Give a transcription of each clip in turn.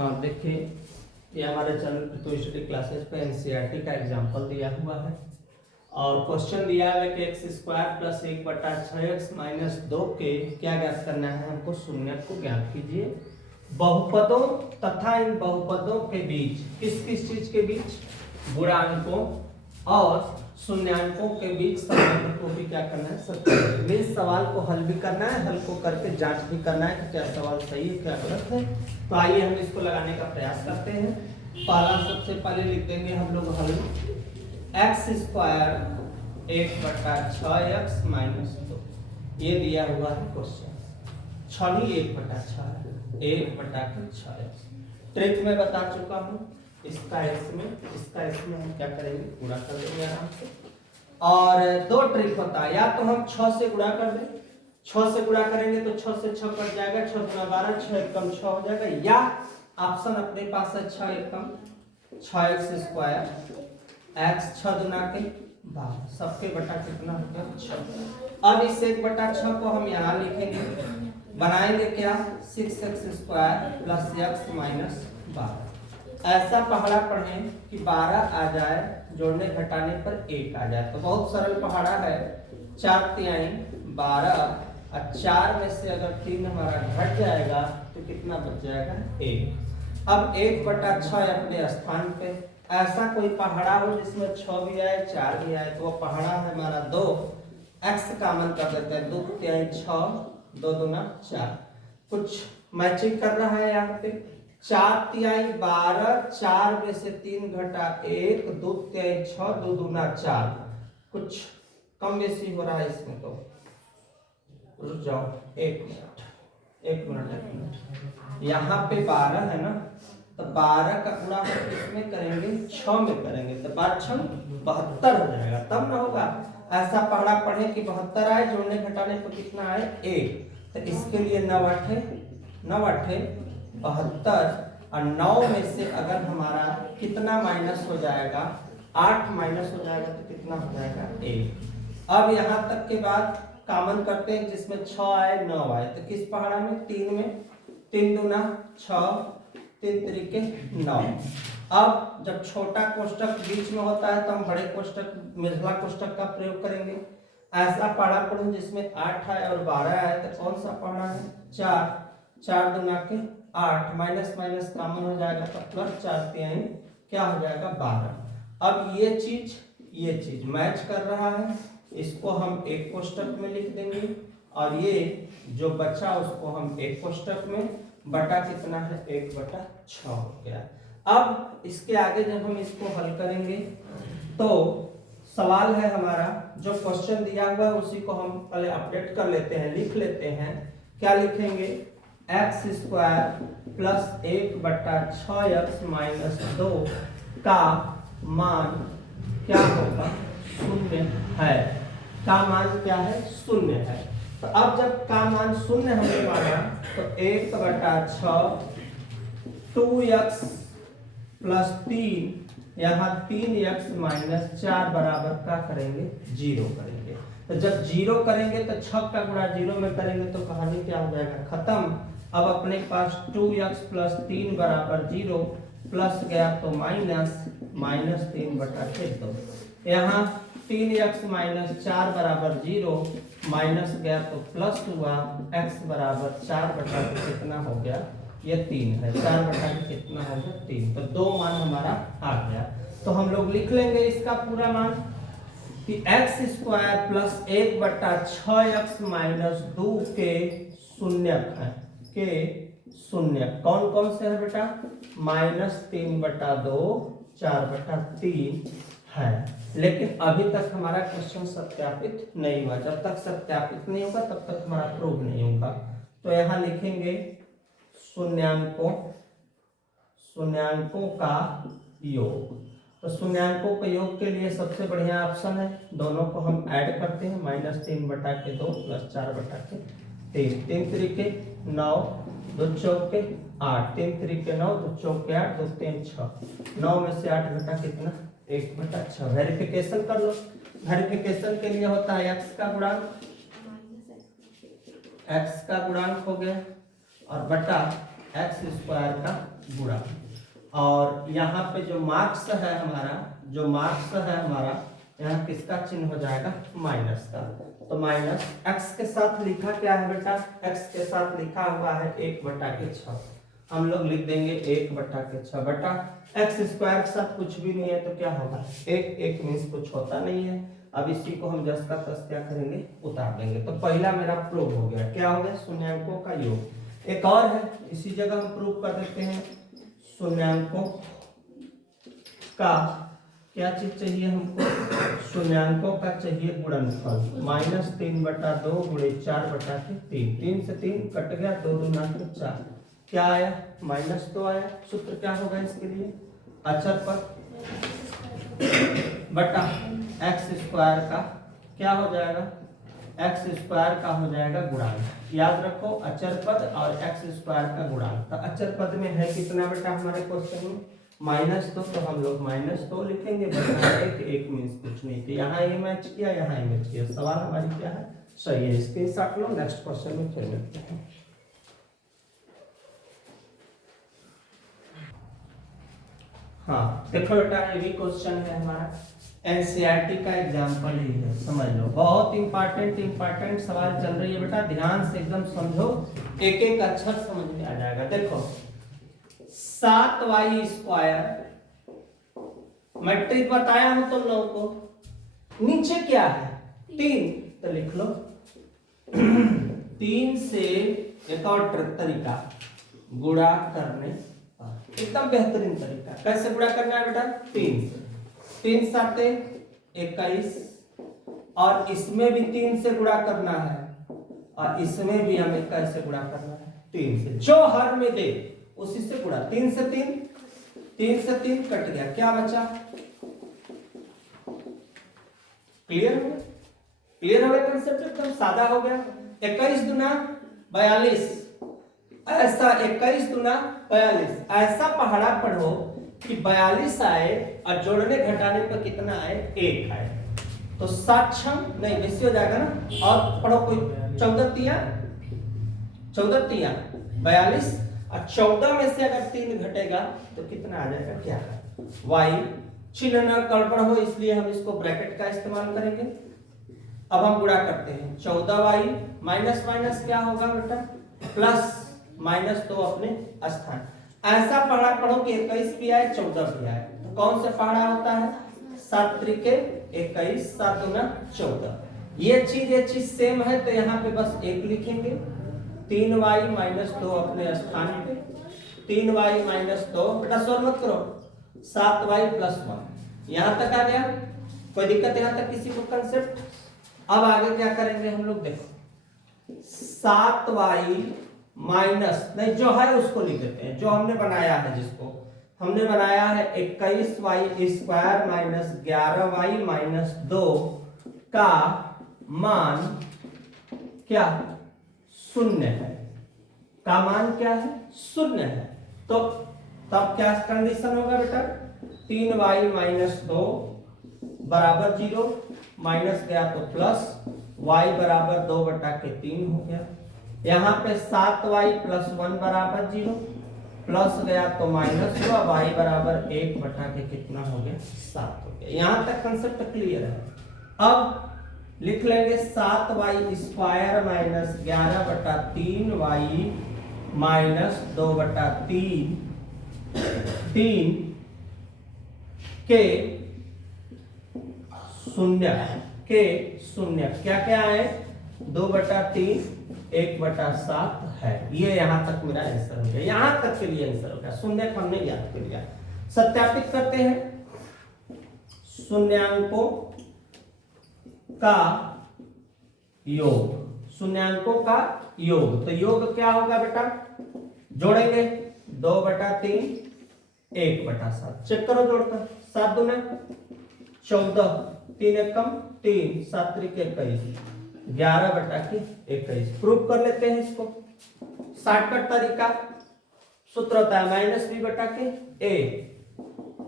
हाँ देखिए, ये हमारे चैनल पे तो स्टडी क्लासेस पे एनसीईआरटी का एग्जाम्पल दिया हुआ है और क्वेश्चन दिया है कि x square plus 1/6x minus 2 के क्या ज्ञात करना है हमको, शून्य को ज्ञात कीजिए बहुपदों तथा इन बहुपदों के बीच किस किस चीज के बीच, गुणांकों और शून्यांकों के बीच संबंध को भी क्या करना है, सत्यापित। इस सवाल को हल भी करना है, हल को करके जांच भी करना है कि क्या सवाल सही है क्या गलत है। तो आइए हम इसको लगाने का प्रयास करते हैं। पहला सबसे पहले लिख देंगे हम लोग हल एक्स स्क्वायर 1/6x माइनस 2, ये दिया हुआ है क्वेश्चन। 1/6x ट्रिक में बता चुका हूँ, इसका इसमें हम क्या करेंगे, गुणा कर देंगे आराम से। और दो ट्रिक होता है, या तो हम 6 से गुणा कर दें, 6 से गुणा करेंगे तो 6 से 6 कट जाएगा, 6 गुना 12, 6 एकम 6 हो जाएगा, या ऑप्शन अपने पास है 6 एकम 6x स्क्वायर, x 6 दुना के 12, सबके बटा कितना हो गया 6। अब इस 1/6 को हम यहाँ लिखेंगे, बनाएंगे क्या 6x square plus x minus 12। ऐसा पहाड़ा पढ़ें कि 12 आ जाए, जोड़ने घटाने पर 1 आ जाए, तो बहुत सरल पहाड़ा है। 4 तिहाई 12 और 4 में से अगर 3 हमारा घट जाएगा तो कितना बच जाएगा 1। अब 1/6 अपने स्थान पे, ऐसा कोई पहाड़ा हो जिसमें 6 भी आए 4 भी आए, तो वो पहाड़ा है हमारा 2, x कॉमन कर देते हैं, 2 तिहाई 6, 2 दूना 4, कुछ मैचिंग कर रहा है यहाँ पे। 4 तिहाई 12, 4 में से 3 घटा 1, 2 तिहाई 6, 2 दूना 4, कुछ कम बेसी हो रहा है इसमें, तो रुक जाओ 1 मिनट। यहाँ पे 12 है ना, तो 12 का गुणा हम इसमें करेंगे 6 में करेंगे, तो 12 6 72 हो जाएगा, तब ना होगा। ऐसा पढ़ा पढ़े कि 72 आए, जोड़ने घटाने पर कितना आए 1, तो इसके लिए 9 8 72, और 9 में से अगर हमारा कितना माइनस हो जाएगा, 8 माइनस हो जाएगा, तो कितना हो जाएगा 1। अब यहाँ तक के बाद कॉमन करते हैं, जिसमें 6 आए 9 आए, तो किस पहाड़ा में 3 में, 3 दूना 6, 3 त्रिके 9। अब जब छोटा कोष्टक बीच में होता है तो हम बड़े कोष्टक मिथिला कोष्टक का प्रयोग करेंगे। ऐसा पहाड़ा पढ़ो जिसमें 8 आए और 12 आए, तो कौन सा पहाड़ा है 4, 4 दूना के 8, माइनस माइनस कॉमन हो जाएगा, तो प्लस 4 तिहाई क्या हो जाएगा 12। अब ये चीज मैच कर रहा है, इसको हम एक कोष्टक में लिख देंगे, और ये जो बचा उसको हम एक कोष्टक में, बटा कितना है 1/6 हो गया। अब इसके आगे जब हम इसको हल करेंगे तो सवाल है हमारा, जो क्वेश्चन दिया हुआ है उसी को हम पहले अपडेट कर लेते हैं, लिख लेते हैं। क्या लिखेंगे, x square plus 1/6x minus 2 का मान क्या होगा, शून्य है। का मान क्या है, शून्य है। तो अब जब का मान शून्य हमने माना, तो 1/6 2x प्लस 3, यहाँ 3x माइनस 4 बराबर का करेंगे 0 करेंगे। तो जब 0 करेंगे तो 6 का गुणा 0 में करेंगे तो कहानी क्या हो जाएगा, खत्म। अब अपने पास 2x प्लस 3 बराबर 0, प्लस गया तो माइनस 3/2। यहाँ 3x माइनस 4 बराबर 0, माइनस गया तो प्लस हुआ, x बराबर 4/2 कितना हो गया, ये 3 है, 4/2 कितना हो गया 3, तो 2 मान हमारा आ गया। तो हम लोग लिख लेंगे इसका पूरा मान कि x square plus 1/6x minus 2 के शून्यक है, के शून्यक कौन कौन से है बेटा, -3/2, 4/3 है। लेकिन अभी तक हमारा क्वेश्चन सत्यापित नहीं हुआ, जब तक सत्यापित नहीं होगा तब तक हमारा प्रूव नहीं होगा। तो यहाँ लिखेंगे शून्यांकों का योग। तो शून्यांकों के योग के लिए सबसे बढ़िया ऑप्शन है, दोनों को हम ऐड करते हैं, -3/2 प्लस 4/3, 3 त्रिके 9, 2 चौके 8, 3 त्रिके 9, 2 चौके 8, 2 3 6, 9 में से 8 घटा कितना 1/6। वेरिफिकेशन कर लो, वेरिफिकेशन के लिए होता है x का गुणांक हो गया और बटा एक्स स्क्वायर का गुणा। और यहाँ पे जो मार्क्स है हमारा यहाँ किसका चिन्ह हो जाएगा, माइनस का। तो माइनस एक्स के साथ लिखा क्या है बेटा, एक्स के साथ लिखा हुआ है 1/6। हम लोग लिख देंगे 1/6 बटा एक्स स्क्वायर के साथ कुछ भी नहीं है तो क्या होगा, 1 मीन्स कुछ होता नहीं है। अब इसी को हम जस का तस क्या करेंगे, उतार देंगे। तो पहला मेरा प्रूव हो गया, क्या हो गया, शून्यांकों का योग। एक और है, इसी जगह हम प्रूव कर देते हैं, शून्यांकों का क्या चीज चाहिए हमको, शून्यांकों का चाहिए गुणनफल। -3/2 गुणे 4/3, 3 से 3 कट गया, 2 दूना 4, क्या आया, -2 आया। सूत्र क्या होगा इसके लिए, अचर पद बटा एक्स स्क्वायर का क्या हो जाएगा, एक्स स्क्वायर का हो जाएगा गुणांक। याद रखो अचर पद और एक्स स्क्वायर का गुणांक। तो अचर पद में है कितना बेटा हमारे क्वेश्चन में, -2, तो हम लोग -2 लिखेंगे, बटा 1 मीन्स कुछ नहीं। तो यहाँ ये मैच किया, यहाँ ये मैच किया, सवाल हमारी क्या है, सही है। स्क्रीनशॉट लो, नेक्स्ट क्वेश्चन में फिर मिलते हैं। हाँ देखो बेटा, ये भी क्वेश्चन है हमारा, एनसीईआरटी का एग्जाम्पल ही है, समझ लो। बहुत इंपॉर्टेंट सवाल चल रही है बेटा, ध्यान से एकदम समझो, एक एक अक्षर समझ में आ जाएगा। देखो 7y², मैट्रिक बताया हूं तुम लोगों को। नीचे क्या है, 3, तो लिख लो 3 से एक और तरीका, गुणा करने, एकदम बेहतरीन तरीका। कैसे गुणा करना है बेटा, 3 से, 3 7 21, और इसमें भी 3 से गुणा करना है, और इसमें भी हमें कैसे गुणा करना है, 3 से। जो हर में दे उसी से गुणा, 3 से 3 कट गया, क्या बचा, क्लियर हो गया कंसेप्ट, एकदम सादा हो गया। 21 दूना 42, ऐसा 21 दूना 42, ऐसा पहाड़ा पढ़ो कि 42 आए और जोड़ने घटाने पर कितना आए, 1 आए। तो 7 छम नहीं बेसी हो जाएगा ना, और पढ़ो कोई 14 तिया 42, और 14 में से अगर 3 घटेगा तो कितना आ जाएगा, क्या y। चिन्ह न गड़बड़ हो इसलिए हम इसको ब्रैकेट का इस्तेमाल करेंगे। अब हम गुणा करते हैं, 14y माइनस माइनस क्या होगा बेटा, प्लस, -2 अपने स्थान। ऐसा पहाड़ा पढ़ो कि 21 भी आए 14 भी आए, तो कौन सा पहाड़ा होता है, 7 त्रिके 21, 7 दूना 14। ये चीज सेम है, तो यहाँ पे बस 1 लिखेंगे। 3y -2 अपने स्थान पे, 3y -2, बेटा सॉल्व मत करो, 7y + 1, यहाँ तक आ गया, कोई दिक्कत यहाँ तक किसी को कंसेप्ट। अब आगे क्या करेंगे हम लोग, देखो 7y माइनस नहीं, जो है उसको लिख देते हैं, जो हमने बनाया है, जिसको हमने बनाया है 21y² - 11y - 2 का मान क्या, 0 है, का मान क्या है, 0 है। तो तब क्या कंडीशन होगा बेटा, 3y - 2 बराबर 0, माइनस गया तो प्लस, y बराबर 2/3 हो गया। यहाँ पे 7y + 1 बराबर 0, प्लस गया तो माइनस हुआ, y बराबर 1 कितना हो गया, 7 हो गया। यहाँ तक कंसेप्ट क्लियर है। अब लिख लेंगे 7y² - 11/3y - 2/3 के 0 क्या क्या है, 2/3 1/7 है। ये यहां तक मेरा आंसर हो गया, यहां तक के लिए आंसर हो गया। शून्य को हमने याद कर लिया। सत्यापित करते हैं, शून्यांकों का योग, शून्यांकों का योग। तो योग क्या होगा बेटा, जोड़ेंगे 2/3 1/7, चेक करो जोड़कर, 7 दूना 14, 3 एकम 3, 7 त्रिके 21, 11/21। प्रूफ कर लेते हैं इसको, शॉर्टकट तरीका। सूत्र होता है -b/a,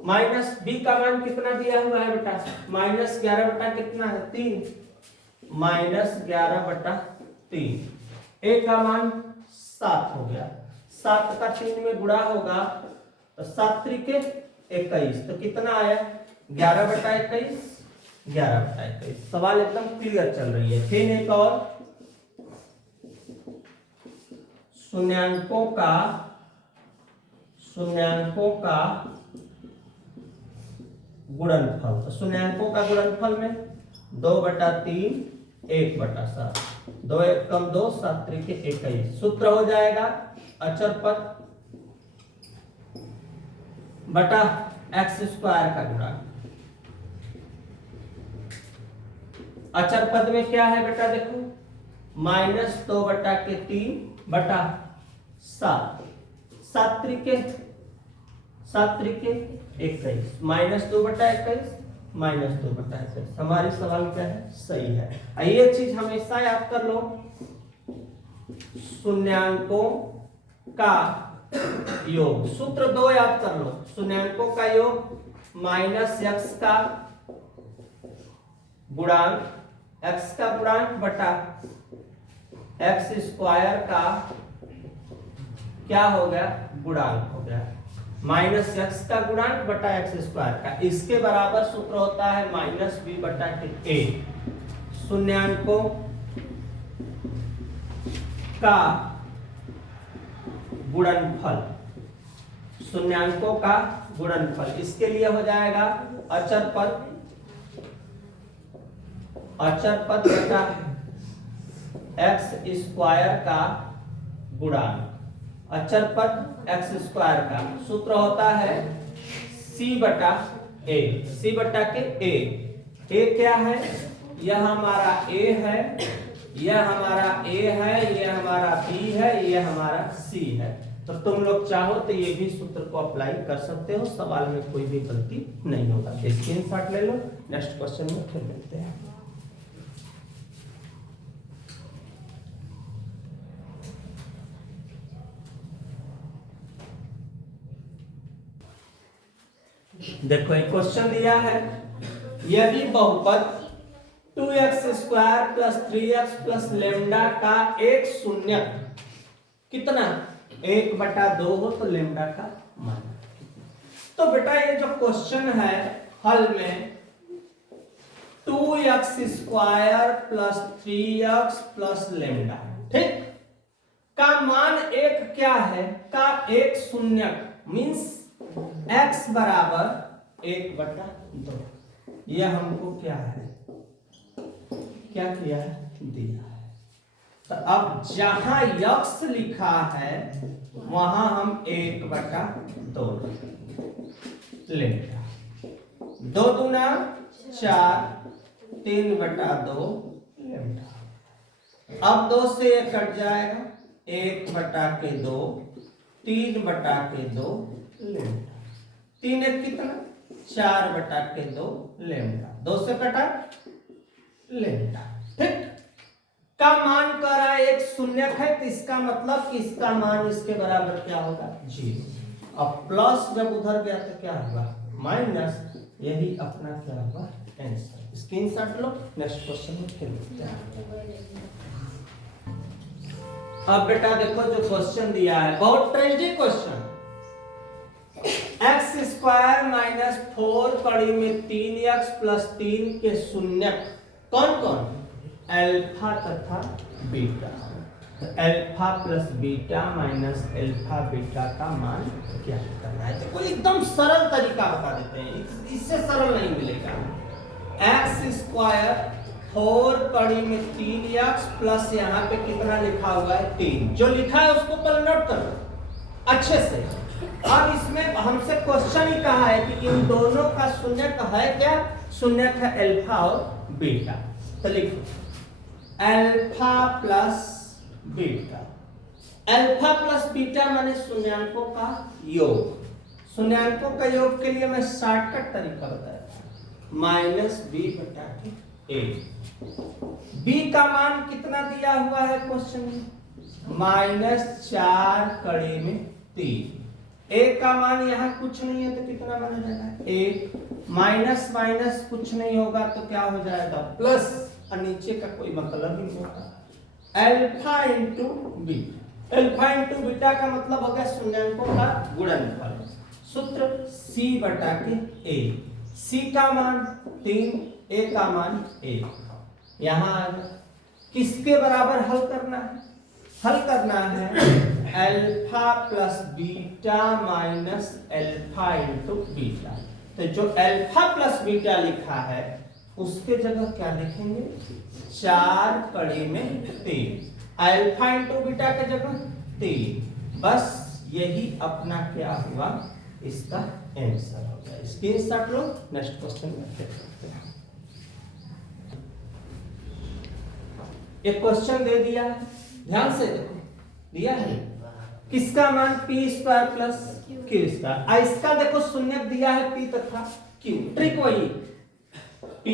माइनस b का मान कितना दिया हुआ है बेटा, -11 कितना है 3, -11/3, a का मान 7 हो गया, 7 का 3 में गुणा होगा तो 7 त्रिके 21, तो कितना आया 11/21, 11/21। सवाल एकदम क्लियर चल रही है। फिर एक और शून्यांकों का गुणनफल। तो शून्यांकों का गुणनफल में 2/3 1/7, 2 1 कम 2, 7 त्रिके 21। सूत्र हो जाएगा अचर पद बटा x² का गुणा। अचर पद में क्या है बेटा देखो, -2/3 बटा 7, 7 त्रिके 21, -2/21 -2/21। हमारी सवाल क्या है, सही है। ये चीज हमेशा याद कर लो, शून्यांकों का योग, सूत्र 2 याद कर लो, शून्यांकों का योग -x का गुणांक, x का गुणांक बटा x² का क्या हो गया, गुणांक हो गया, -x का गुणांक बटा x² का। इसके बराबर सूत्र होता है -b/a। शून्यांकों का गुणनफल, शून्यांकों का गुणनफल, इसके लिए हो जाएगा अचर पद बटा x² का गुणांक, अचर पद x² का। सूत्र होता है c/a, a क्या है, यह हमारा a है, यह हमारा a है, यह हमारा b है, यह हमारा c है। तो तुम लोग चाहो तो ये भी सूत्र को अप्लाई कर सकते हो, सवाल में कोई भी गलती नहीं होगा। स्क्रीनशॉट ले लो, नेक्स्ट क्वेश्चन में फिर मिलते हैं। देखो एक क्वेश्चन दिया है, यदि बहुपद 2x² + 3x + लैम्डा का एक शून्यक कितना 1/2 हो तो लैम्डा का मान। तो बेटा ये जो क्वेश्चन है हल में 2x² + 3x + लैम्डा, ठीक, का मान एक क्या है, का एक शून्यक मींस x बराबर 1/2। यह हमको क्या है, क्या किया है, दिया है। तो अब जहां x लिखा है वहां हम 1/2 लेंगे। 2 दूना 4, 3/2 लेंगे। अब 2 से 1 कट जाएगा, 1/2, 3/2 लेंगे। 3 1 कितना, 4/2 लेंगे। 2 से कटा लेंगे, ठीक। का मान कर रहा है एक शून्यक है, तो इसका मतलब कि इसका मान इसके बराबर क्या होगा, 0। अब प्लस जब उधर गया तो क्या होगा, माइनस। यही अपना क्या होगा, आंसर। स्क्रीनशॉट लो, नेक्स्ट क्वेश्चन में फिर मिलते हैं। अब बेटा देखो जो क्वेश्चन दिया है, बहुत ट्रेजिक क्वेश्चन। x² - 4 कड़ी में 3x + 3 के शून्यक कौन कौन, अल्फा तथा beta. Alpha + beta - alpha beta का मान क्या करना है। तो कोई एकदम सरल तरीका बता देते हैं, इससे सरल नहीं मिलेगा। x² 4 कड़ी में 3x प्लस यहाँ पे कितना लिखा हुआ है, 3। जो लिखा है उसको पहले नोट कर लो अच्छे से। अब इसमें हमसे क्वेश्चन ही कहा है कि इन दोनों का शून्यक है क्या, शून्यक है अल्फा और बीटा। तो लिखो alpha plus beta. Alpha plus beta माने शून्यांकों का योग। शून्यांकों का योग के लिए मैं शॉर्टकट तरीका बताया -b/a। b का मान कितना दिया हुआ है क्वेश्चन में, -4 कड़ी में 3। a का मान यहाँ कुछ नहीं है तो कितना बन जाएगा, 1। माइनस माइनस कुछ नहीं होगा तो क्या हो जाएगा, प्लस। और नीचे का कोई मतलब ही नहीं होगा, alpha into beta. Alpha into beta का मतलब हो गया शून्यांकों का गुणनफल। सूत्र c बटा के a, c का मान 3, a का मान 1। यहां किसके बराबर हल करना है? हल करना है alpha plus beta minus alpha into beta. तो जो अल्फा प्लस बीटा लिखा है उसके जगह क्या लिखेंगे? 4/3। अल्फा इंटू बीटा के जगह 3। बस यही अपना क्या हुआ, इसका आंसर हो गया। स्क्रीनशॉट लो, नेक्स्ट क्वेश्चन करते हैं। एक क्वेश्चन दे दिया है, ध्यान से देखो, दिया है किसका मान p square plus q square. इसका देखो शून्य दिया है p तथा q, ट्रिक वही p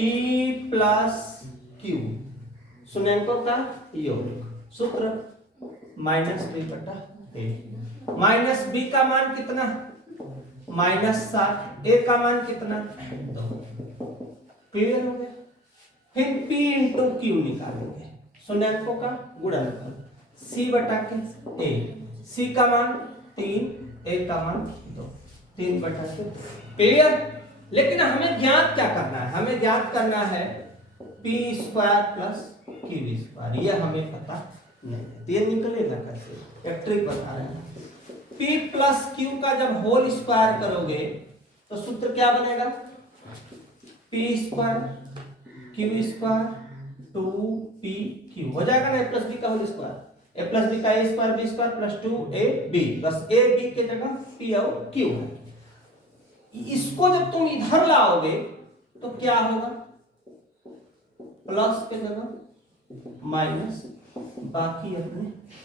प्लस q शून्यांकों का योग। सूत्र -b बटा a। माइनस b का मान कितना? -7। a का मान कितना? 2। क्लियर हो गया। फिर p इंटू q निकालेंगे, शून्यांकों का गुणनफल। c बटा के a, c का मान 3, a का मान 2। 3 बटा के। क्लियर। लेकिन हमें ज्ञात क्या करना है? हमें ज्ञात करना है p square plus q square. ये हमें पता नहीं है, ये निकलेगा कैसे? एक ट्रिक बता रहे हैं। p प्लस q का जब होल स्क्वायर करोगे तो सूत्र क्या बनेगा? p square q square 2pq हो जाएगा ना, a प्लस b का whole square. a plus b का a square b square plus 2ab, बस a b के जगह p और q है। इसको जब तुम इधर लाओगे तो क्या होगा? प्लस के जगह माइनस, बाकी अपने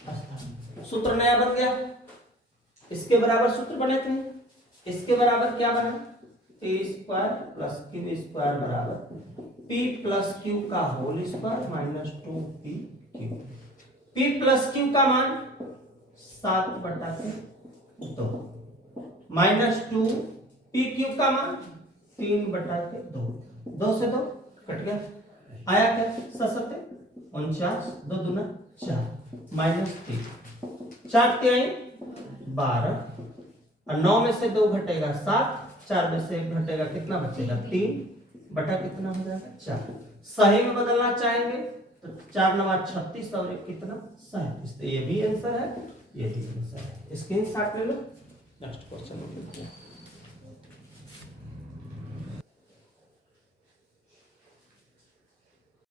स्थान। सूत्र नया बन गया। इसके बराबर सूत्र बने थे, इसके बराबर क्या बना? a square plus q square बराबर p प्लस q का whole square minus 2pq। p plus q का मान 7 बटा के 2 माइनस 2 pq का मान 3 बटा के 2। 2 से 2 कट गया, आया क्या? 7 49, 2 दूना 4 माइनस 3। 4 के 12 और 9 में से 2 घटेगा 7, 4 में से 1 घटेगा, कितना बचेगा? 3 बटा कितना हो जाएगा? 4। सही में बदलना चाहेंगे तो 4 9 36 और 1 कितना? 37। तो ये भी आंसर है, ये भी आंसर है। स्क्रीनशॉट ले लो, नेक्स्ट क्वेश्चन।